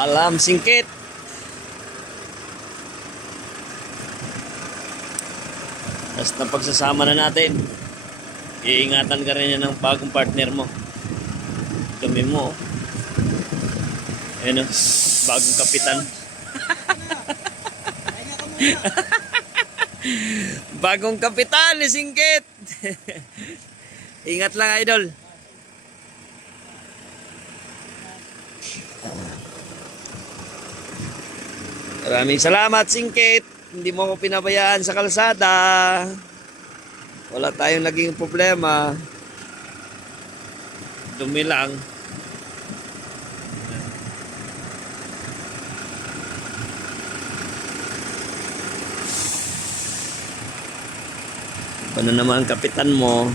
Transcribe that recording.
Paalam, singkit. Basta pagsasama na natin, iingatan ka rin yan ng bagong partner mo. Dumi mo. Ayan o, bagong kapitan. Bagong kapitan ni Singkit. Ingat lang, idol. Maraming salamat, Singkit. Hindi mo ako pinabayaan sa kalsada. Wala tayong naging problema. Dumi lang. Ano naman ang kapitan mo?